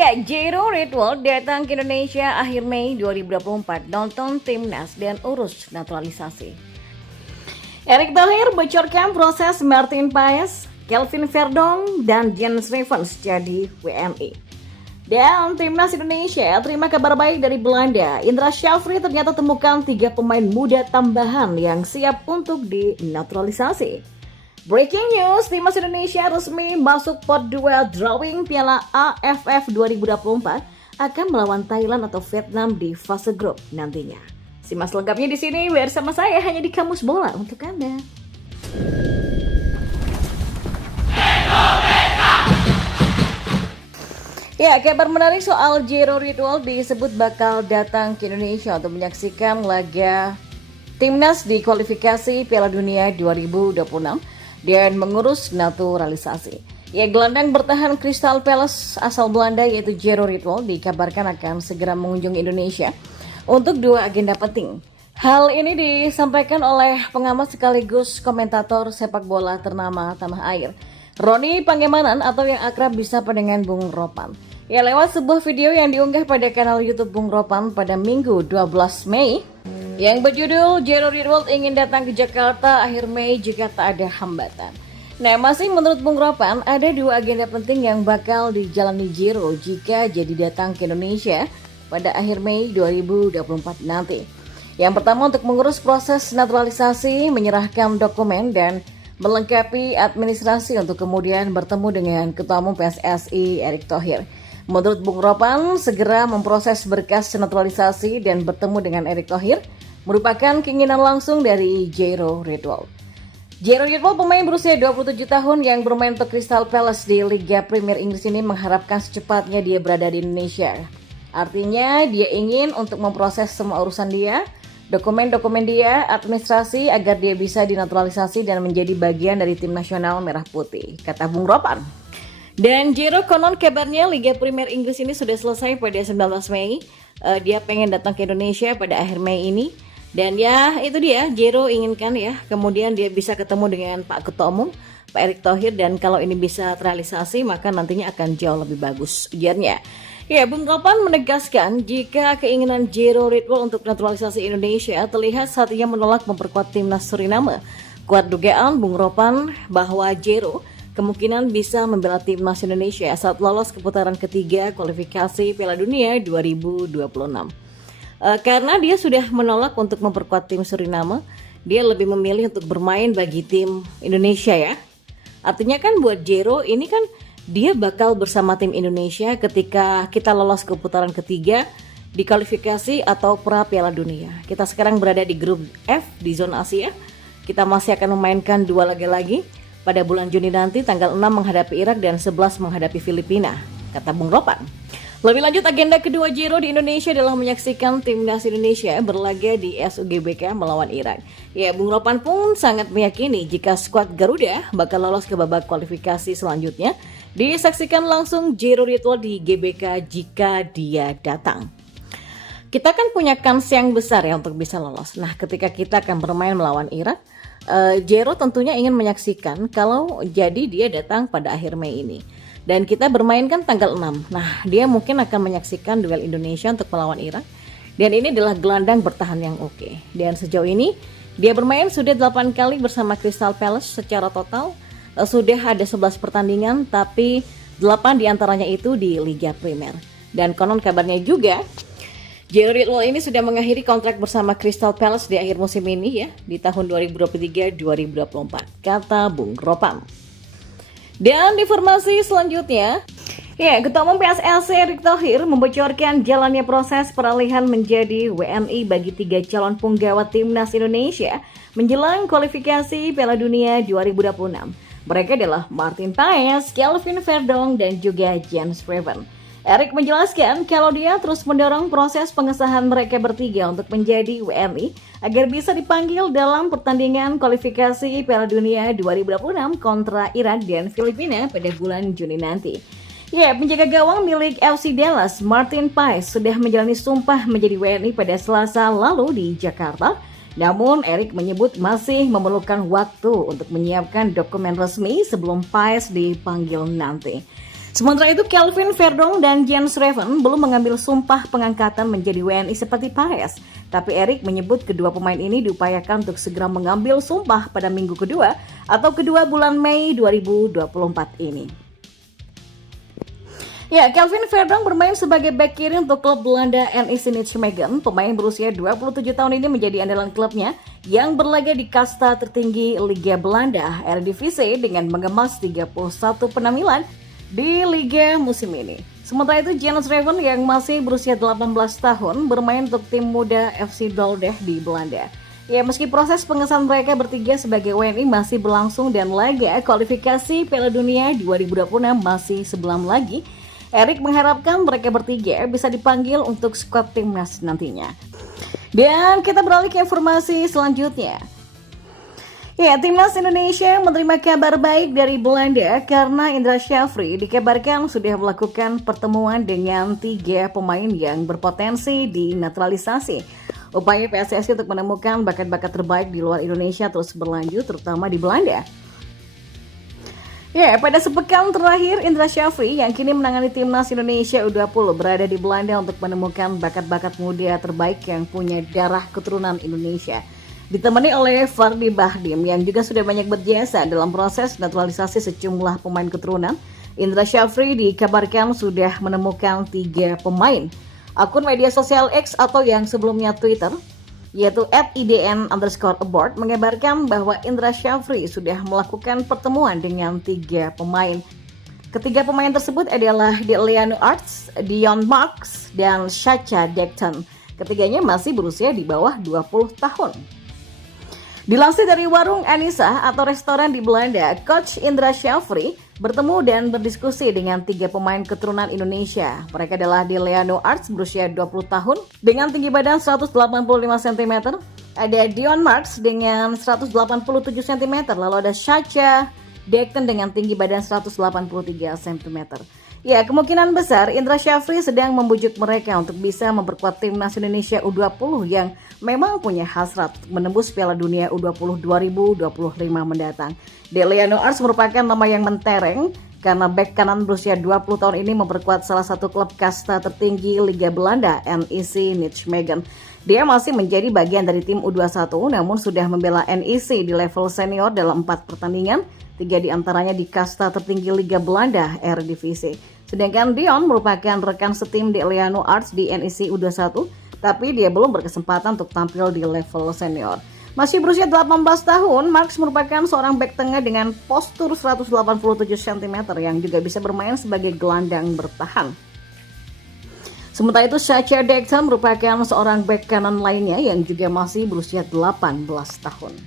Ya, Jero Ridwan datang ke Indonesia akhir Mei 2024 nonton timnas dan urus naturalisasi. Erick Thohir bocorkan proses Martin Paes, Kelvin Verdong, dan Jens Revens jadi WNI. Dan timnas Indonesia terima kabar baik dari Belanda. Indra Syafri ternyata temukan 3 pemain muda tambahan yang siap untuk dinaturalisasi. Breaking news, timnas Indonesia resmi masuk pot 2 drawing Piala AFF 2024 akan melawan Thailand atau Vietnam di fase grup nantinya. Simak selengkapnya di sini bersama saya hanya di Kamus Bola untuk Anda. Ya, kabar menarik soal Jero Ridwan disebut bakal datang ke Indonesia untuk menyaksikan laga timnas di kualifikasi Piala Dunia 2026 dan mengurus naturalisasi. Ya, gelandang bertahan Crystal Palace asal Belanda yaitu Jero Ridwan dikabarkan akan segera mengunjungi Indonesia untuk 2 agenda penting. Hal ini disampaikan oleh pengamat sekaligus komentator sepak bola ternama tanah air, Roni Pangemanan atau yang akrab disapa dengan Bung Ropan. Ya, lewat sebuah video yang diunggah pada kanal YouTube Bung Ropan pada Minggu 12 Mei yang berjudul Jero Ridwan ingin datang ke Jakarta akhir Mei jika tak ada hambatan. Nah, masih menurut Bung Ropan ada 2 agenda penting yang bakal dijalani Jero jika jadi datang ke Indonesia pada akhir Mei 2024 nanti. Yang pertama untuk mengurus proses naturalisasi, menyerahkan dokumen dan melengkapi administrasi untuk kemudian bertemu dengan Ketua Umum PSSI Erick Thohir. Menurut Bung Ropan, segera memproses berkas naturalisasi dan bertemu dengan Erick Thohir merupakan keinginan langsung dari Jero Ridwan. Jero Ridwan, pemain berusia 27 tahun yang bermain untuk Crystal Palace di Liga Premier Inggris ini mengharapkan secepatnya dia berada di Indonesia. Artinya dia ingin untuk memproses semua urusan dia, dokumen-dokumen dia, administrasi agar dia bisa dinaturalisasi dan menjadi bagian dari tim nasional Merah Putih, kata Bung Ropan. Dan Jero konon kabarnya Liga Premier Inggris ini sudah selesai pada 19 Mei. Dia pengen datang ke Indonesia pada akhir Mei ini. Dan ya itu dia Jero inginkan ya. Kemudian dia bisa ketemu dengan Pak Ketua Umum, Pak Erick Thohir. Dan kalau ini bisa terrealisasi maka nantinya akan jauh lebih bagus ujarnya. Ya, Bung Ropan menegaskan jika keinginan Jero Ridwan untuk naturalisasi Indonesia terlihat saat ia menolak memperkuat timnas Suriname. Kuat dugaan Bung Ropan bahwa Jero kemungkinan bisa membela timnas Indonesia saat lolos ke putaran ketiga kualifikasi Piala Dunia 2026. Karena dia sudah menolak untuk memperkuat tim Suriname, dia lebih memilih untuk bermain bagi tim Indonesia ya. Artinya kan buat Jero ini kan dia bakal bersama tim Indonesia ketika kita lolos ke putaran ketiga di kualifikasi atau pra Piala Dunia. Kita sekarang berada di grup F di zona Asia. Kita masih akan memainkan 2 laga lagi pada bulan Juni nanti, tanggal 6 menghadapi Irak dan 11 menghadapi Filipina, kata Bung Ropan. Lebih lanjut, agenda kedua Jero di Indonesia adalah menyaksikan timnas Indonesia berlaga di SUGBK melawan Irak. Ya, Bung Ropan pun sangat meyakini jika skuad Garuda bakal lolos ke babak kualifikasi selanjutnya. Disaksikan langsung Jero Ridwan di GBK jika dia datang. Kita kan punya kans yang besar ya untuk bisa lolos. Nah, ketika kita akan bermain melawan Irak, Jero tentunya ingin menyaksikan kalau jadi dia datang pada akhir Mei ini. Dan kita bermain kan tanggal 6. Nah, dia mungkin akan menyaksikan duel Indonesia untuk melawan Irak. Dan ini adalah gelandang bertahan yang oke. Dan sejauh ini dia bermain sudah 8 kali bersama Crystal Palace secara total. Sudah ada 11 pertandingan, tapi 8 diantaranya itu di Liga Premier. Dan konon kabarnya juga Jero Ridwan ini sudah mengakhiri kontrak bersama Crystal Palace di akhir musim ini ya, di tahun 2023-2024, kata Bung Ropan. Dan informasi selanjutnya, ya, Ketua Umum PSSI Erick Thohir membocorkan jalannya proses peralihan menjadi WNI bagi 3 calon punggawa timnas Indonesia menjelang kualifikasi Piala Dunia 2026. Mereka adalah Martin Paes, Kelvin Verdong, dan juga Jens Revens. Erick menjelaskan kalau dia terus mendorong proses pengesahan mereka bertiga untuk menjadi WNI agar bisa dipanggil dalam pertandingan kualifikasi Piala Dunia 2026 kontra Irak dan Filipina pada bulan Juni nanti. Ya, penjaga gawang milik FC Dallas, Martin Paes, sudah menjalani sumpah menjadi WNI pada Selasa lalu di Jakarta. Namun, Erick menyebut masih memerlukan waktu untuk menyiapkan dokumen resmi sebelum Paes dipanggil nanti. Sementara itu, Kelvin Verdong dan Jens Reven belum mengambil sumpah pengangkatan menjadi WNI seperti Paes. Tapi Erik menyebut kedua pemain ini diupayakan untuk segera mengambil sumpah pada minggu kedua atau kedua bulan Mei 2024 ini. Ya, Kelvin Verdong bermain sebagai bek kiri untuk klub Belanda NEC Nijmegen. Pemain berusia 27 tahun ini menjadi andalan klubnya yang berlaga di kasta tertinggi Liga Belanda, Eredivisie, dengan mengemas 31 penampilan di Liga musim ini. Sementara itu, Jens Reven yang masih berusia 18 tahun bermain untuk tim muda FC Dordrecht di Belanda. Ya, meski proses pengesahan mereka bertiga sebagai WNI masih berlangsung dan laga kualifikasi Piala Dunia 2026 masih sebulan lagi, Erik mengharapkan mereka bertiga bisa dipanggil untuk skuad timnas nantinya. Dan kita beralih ke informasi selanjutnya. Ya, timnas Indonesia menerima kabar baik dari Belanda karena Indra Syafri dikabarkan sudah melakukan pertemuan dengan 3 pemain yang berpotensi dinaturalisasi. Upaya PSSI untuk menemukan bakat-bakat terbaik di luar Indonesia terus berlanjut, terutama di Belanda. Ya, pada sepekan terakhir, Indra Syafri yang kini menangani timnas Indonesia U20 berada di Belanda untuk menemukan bakat-bakat muda terbaik yang punya darah keturunan Indonesia. Ditemani oleh Fardi Bahdim yang juga sudah banyak berjasa dalam proses naturalisasi sejumlah pemain keturunan, Indra Syafri dikabarkan sudah menemukan 3 pemain. Akun media sosial X atau yang sebelumnya Twitter, yaitu @idn_abroad mengabarkan bahwa Indra Syafri sudah melakukan pertemuan dengan 3 pemain. Ketiga pemain tersebut adalah Deleanu Arts, Dion Marks, dan Chacha Dekton. Ketiganya masih berusia di bawah 20 tahun. Dilansir dari Warung Anissa atau restoran di Belanda, Coach Indra Syafri bertemu dan berdiskusi dengan 3 pemain keturunan Indonesia. Mereka adalah Deleanu Arts berusia 20 tahun dengan tinggi badan 185 cm, ada Dion Marks dengan 187 cm, lalu ada Chacha Dekton dengan tinggi badan 183 cm. Ya, kemungkinan besar Indra Syafri sedang membujuk mereka untuk bisa memperkuat timnas Indonesia U20 yang memang punya hasrat menembus Piala Dunia U20 2025 mendatang. Deleanu Arts merupakan nama yang mentereng karena bek kanan berusia 20 tahun ini memperkuat salah satu klub kasta tertinggi Liga Belanda, NEC Nijmegen. Dia masih menjadi bagian dari tim U21 namun sudah membela NEC di level senior dalam 4 pertandingan, 3 diantaranya di kasta tertinggi Liga Belanda, Eredivisie. Sedangkan Dion merupakan rekan setim Deleanu Arts di NEC U21, tapi dia belum berkesempatan untuk tampil di level senior. Masih berusia 18 tahun, Marks merupakan seorang bek tengah dengan postur 187 cm yang juga bisa bermain sebagai gelandang bertahan. Sementara itu, Chacha Dekton merupakan seorang bek kanan lainnya yang juga masih berusia 18 tahun.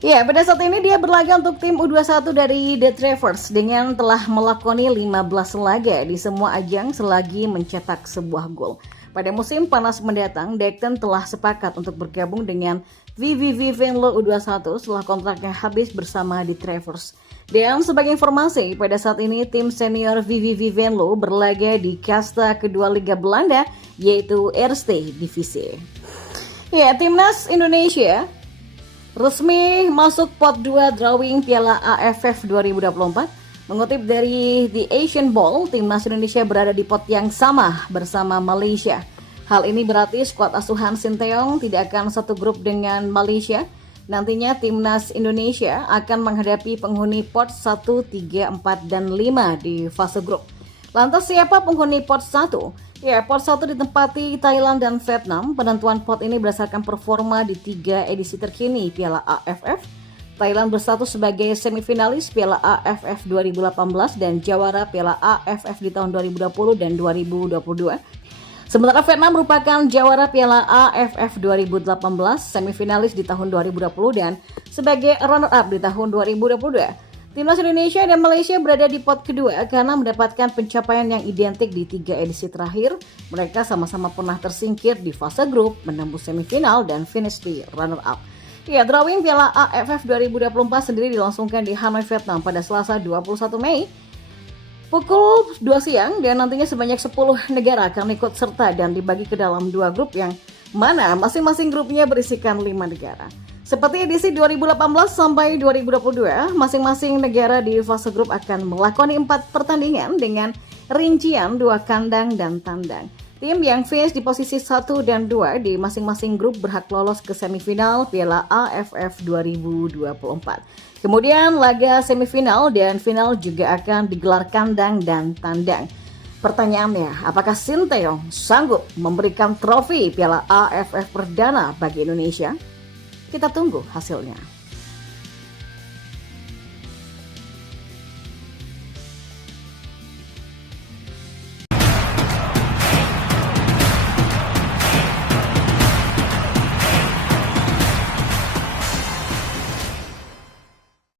Ya, pada saat ini dia berlaga untuk tim U21 dari The Travers dengan telah melakoni 15 laga di semua ajang selagi mencetak sebuah gol. Pada musim panas mendatang, Dekton telah sepakat untuk bergabung dengan VVV Venlo U21 setelah kontraknya habis bersama The Travers. Dan sebagai informasi, pada saat ini tim senior VVV Venlo berlaga di kasta kedua Liga Belanda, yaitu Eerste Divisie. Ya, timnas Indonesia resmi masuk pot 2 drawing Piala AFF 2024. Mengutip dari The Asian Bowl, timnas Indonesia berada di pot yang sama bersama Malaysia. Hal ini berarti skuad asuhan Sinteyong tidak akan satu grup dengan Malaysia. Nantinya timnas Indonesia akan menghadapi penghuni pot 1, 3, 4, dan 5 di fase grup. Lantas siapa penghuni pot 1? Ya, pot 1 ditempati Thailand dan Vietnam. Penentuan pot ini berdasarkan performa di 3 edisi terkini Piala AFF. Thailand berstatus sebagai semifinalis Piala AFF 2018 dan jawara Piala AFF di tahun 2020 dan 2022. Sementara Vietnam merupakan jawara Piala AFF 2018, semifinalis di tahun 2020 dan sebagai runner-up di tahun 2022. Timnas Indonesia dan Malaysia berada di pot kedua karena mendapatkan pencapaian yang identik di 3 edisi terakhir. Mereka sama-sama pernah tersingkir di fase grup, menembus semifinal dan finish di runner-up. Ya, drawing Piala AFF 2024 sendiri dilangsungkan di Hanoi, Vietnam pada Selasa 21 Mei pukul 2 siang dan nantinya sebanyak 10 negara akan ikut serta dan dibagi ke dalam 2 grup yang mana masing-masing grupnya berisikan 5 negara. Seperti edisi 2018 sampai 2022, masing-masing negara di fase grup akan melakoni 4 pertandingan dengan rincian 2 kandang dan tandang. Tim yang finish di posisi 1 dan 2 di masing-masing grup berhak lolos ke semifinal Piala AFF 2024. Kemudian laga semifinal dan final juga akan digelar kandang dan tandang. Pertanyaannya, apakah Sinteyong sanggup memberikan trofi Piala AFF perdana bagi Indonesia? Kita tunggu hasilnya.